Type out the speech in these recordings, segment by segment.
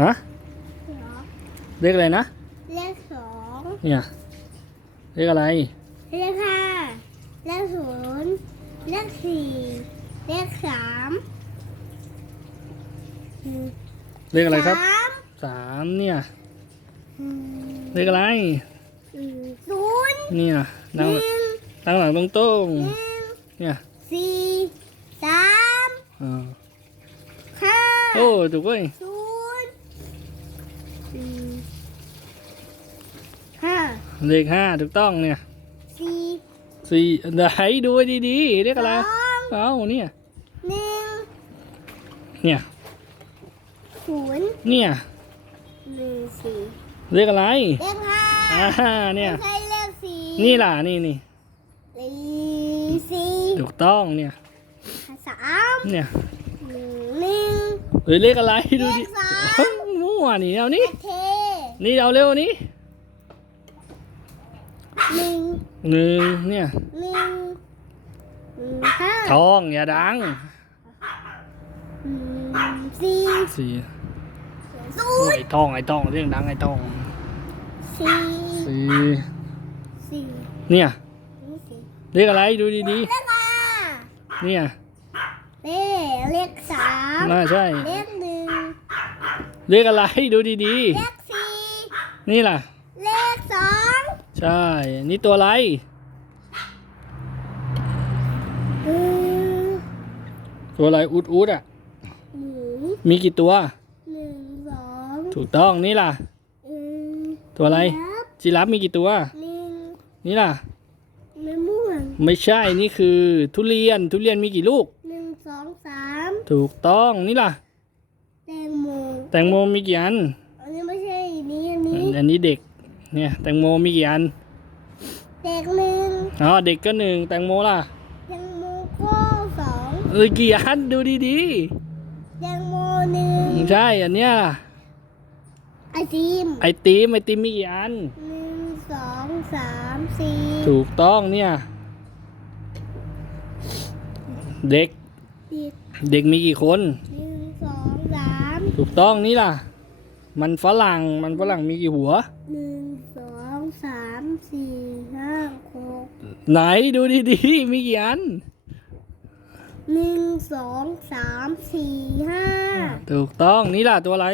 ฮะเหรอเลขอะไรนะ เลขสองเนี่ยเลขอะไร เลขห้าเลขศูนย์เลขสี่เลขสามอืมเลขอะไรครับสามสามเนี่ยอืมเลขอะไรอืมศูนย์เนี่ยหนั่งนึ่งตั้งหลังตรงตรงหนึ่งๆเนี่ยสี่สามอ่าห้าโอ้ถูกเว้ย ศูนย์อืมห้า เลขห้าถูกต้องเนี่ยสี่สี่ไหนดูให้ดีๆเลขอะไรสองเอ้าเนี่ยหนึ่งเนี่ยศูนย์เนี่ยหนึ่งสี่เลขอะไรเลขห้าอ่าเนี่ยไม่ใช่เลขสี่นี่ล่ะนี่นี่สี่สี่ถูกต้องเนี่ยสามเนี่ยหนึ่งหนึ่งเฮ้ยเลขอะไรดูดิเลขสามมั่วนี่เอานี่โอเคนี่เอาเร็วนี่ หนึ่งหนึ่งเนี่ยหนึ่งหนึ่งห้าทองอย่าดังหนึ่งสี่สี่ศูโอ้นยย์ทองไอ้ทองเรื่องดังไอ้ทองสี่สี่สี่เนี่ยนี่สี่เลขอะไรดูดีเลขห้าๆเนี่ยเลขเลขสามน่าใช่เลขหนึ่งเลขอะไรดูดีเลขสี่ๆนี่ล่ะ เลขสอง ใช่ นี่ตัวอะไรอืมตัวอะไรอุดอุดอะ หมูมีกี่ตัว หนึ่งสองถูกต้องนี่ล่ะ อืมตัวอะไร ครับจิราฟมีกี่ตัวหนึ่งนี่ล่ะ มะม่วงไม่ใช่นี่คือ ทุเรียนทุเรียนมีกี่ลูก หนึ่งสองสามถูกต้องนี่ล่ะ แตงโมแตงโมมีกี่อัน อันนี้ไม่ใช่อันนี้อันนี้อันนี้เด็ก เนี่ยแตงโมมีกี่อันแตงหนึ่งอ๋อเด็กก็หนึ่งแตงโมล่ะ แตงโมก็สองเอ้ยกี่อันดูดีแตงโมหนึ่งๆ ใช่อันเนี้ยล่ะไอติมไอติมไอติมมีกี่อัน หนึ่งสองสามสี่ถูกต้องเนี่ย เด็กสิบเด็กมีกี่คน หนึ่งสองสามถูกต้องนี่ล่ะ มันฝรั่งมันฝรั่งมีกี่หัว หนึ่งสองสาม สี่ห้าหกไหนดูดีๆ มีกี่อันหนึ่งสองสามสี่ห้าถูกต้องนี่ล่ะตัวอะไร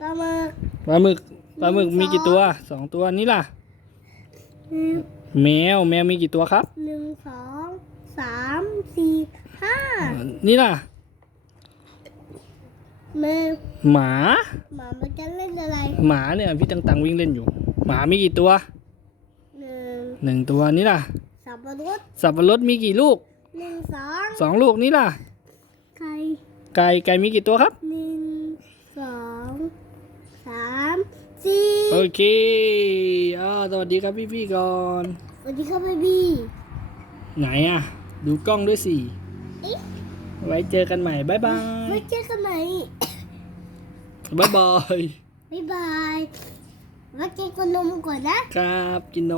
ปลาหมึกปลาหมึกปลาหมึกมีกี่ตัวสองตัวนี่ล่ะหนึ่งแมวแมวมีกี่ตัวครับหนึ่งสองสามสี่ห้านี่ล่ะแม่หมา หมามันจะเล่นอะไร หมาเนี่ยพี่ตังๆวิ่งเล่นอยู่ หมามีกี่ตัวหนึ่ง หนึ่งตัวนี่ล่ะ สับปะรดสับปะรดมีกี่ลูกหนึ่งสองสองลูกนี่ล่ะไข่ไก่ไก่มีกี่ตัวครับหนึ่งสองสามสี่โอเคอ่าสวัสดีครับพี่ๆก่อน สวัสดีครับเบบี้ ไหนอะ ดูกล้องด้วยสิ เอ๊ะ ไว้เจอกันใหม่บ๊ายบายไว้เจอกันใหม่บ๊ายบาย บ๊ายบายไว้เจอกันนมก่อนนะ ครับกินนม